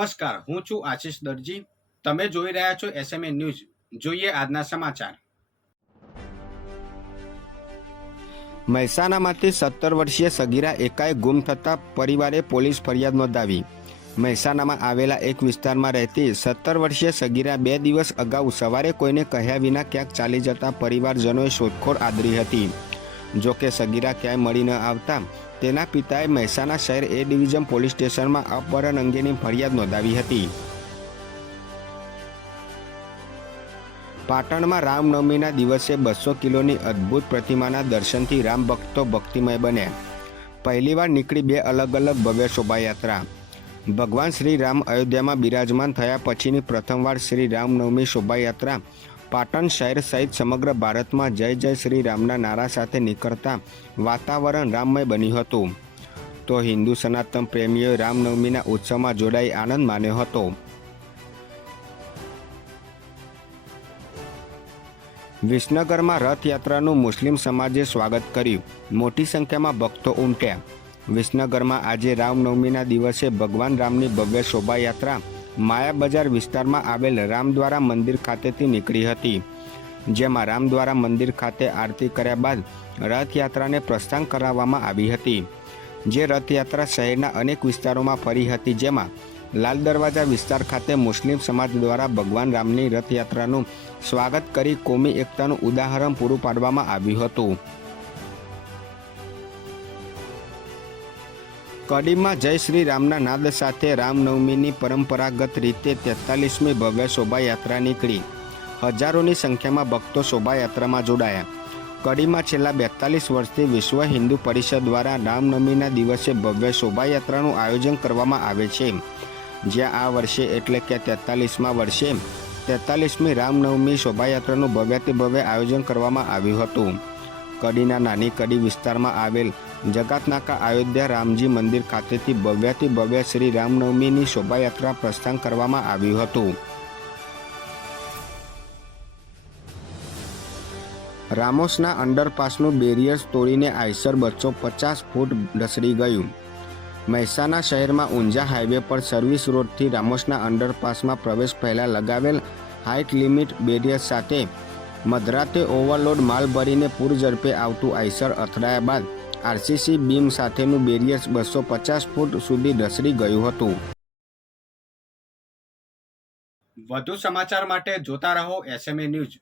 નમસ્કાર, હું છું આશિષ દરજી. તમે જોઈ રહ્યા છો એસએમએ ન્યૂઝ. જોઈએ આજના સમાચાર. મહેસાણામાંથી 17 વર્ષીય સગીરા એકાએક ગુમ થતાં પરિવારે પોલીસ ફરિયાદ નોંધાવી. મહેસાણામાં આવેલા એક વિસ્તારમાં રહેતી 17 વર્ષીય સગીરા 2 દિવસ અગાઉ સવારે કોઈને કહ્યા વિના ક્યાંક ચાલી જતા પરિવારજનોએ શોધખોળ આદરી હતી. જોકે સગીરા ક્યાંય મળી ન આવતા તેના પિતાએ મહેસાણા શહેર એ ડિવિઝન પોલીસ સ્ટેશનમાં અપહરણ અંગેની ફરિયાદ નોંધાવી હતી. પાટણમાં રામનવમીના દિવસે 200 કિલોની અદ્ભુત પ્રતિમાના દર્શનથી રામ ભક્તો ભક્તિમય બન્યા. પહેલીવાર નીકળી 2 અલગ અલગ ભવ્ય શોભાયાત્રા. ભગવાન શ્રી રામ અયોધ્યામાં બિરાજમાન થયા પછીની પ્રથમવાર શ્રી રામનવમી શોભાયાત્રા પાટણ શહેર સહિત સમગ્ર ભારતમાં જય જય શ્રી રામના નારા સાથે નીકળતા વાતાવરણ રામમય બન્યું હતું. તો હિન્દુ સનાતન પ્રેમીઓએ રામનવમીના ઉત્સવમાં જોડાઈ આનંદ માન્યો હતો. વિસનગરમાં રથયાત્રાનું મુસ્લિમ સમાજે સ્વાગત કર્યું. મોટી સંખ્યામાં ભક્તો ઉમટ્યા. વિસનગરમાં આજે રામનવમીના દિવસે ભગવાન રામની ભવ્ય શોભાયાત્રા માયા બજાર વિસ્તારમાં આવેલ રામદ્વારા મંદિર ખાતેથી નીકળી હતી. જેમાં રામદ્વારા મંદિર ખાતે આરતી કર્યા બાદ રથયાત્રાને પ્રસ્થાન કરાવવામાં આવી હતી. જે રથયાત્રા શહેરના અનેક વિસ્તારોમાં ફરી હતી, જેમાં લાલ દરવાજા વિસ્તાર ખાતે મુસ્લિમ સમાજ દ્વારા ભગવાન રામની રથયાત્રાનું સ્વાગત કરી કોમી એકતાનું ઉદાહરણ પૂરું પાડવામાં આવ્યું હતું. કડીમાં જય શ્રી રામના નાદ સાથે રામનવમીની પરંપરાગત રીતે 43મી ભવ્ય શોભાયાત્રા નીકળી. હજારોની સંખ્યામાં ભક્તો શોભાયાત્રામાં જોડાયા. કડીમાં છેલ્લા 42 વર્ષથી વિશ્વ હિન્દુ પરિષદ દ્વારા રામનવમીના દિવસે ભવ્ય શોભાયાત્રાનું આયોજન કરવામાં આવે છે. જ્યાં આ વર્ષે એટલે કે 43મા વર્ષે 43મી રામનવમી શોભાયાત્રાનું ભવ્યાતિ ભવ્ય આયોજન કરવામાં આવ્યું હતું. કડીના નાની કડી વિસ્તારમાં આવેલ જગતનાકા અયોધ્યા રામજી મંદિર ખાતેથી ભવ્યાતિ ભવ્ય શ્રી રામનવમીની શોભાયાત્રા પ્રસ્થાન કરવામાં આવ્યું હતું. રામોસના અંડરપાસનું બેરિયર્સ તોડીને આઈસર 250 ફૂટ ઢસડી ગયું. મહેસાણા શહેરમાં ઊંઝા હાઈવે પર સર્વિસ રોડથી રામોસના અંડરપાસમાં પ્રવેશ પહેલાં લગાવેલ હાઇટ લિમિટ બેરિયર સાથે મધરાતે ઓવરલોડ માલ ભરીને પૂર ઝડપે આવતું આઈસર અથડાયા બાદ આરસીસી બીમ સાથેનું બેરિયર 250 ફૂટ સુધી ઢસડી ગયું હતું. વધુ સમાચાર માટે જોતા રહો એસએમએ ન્યૂઝ.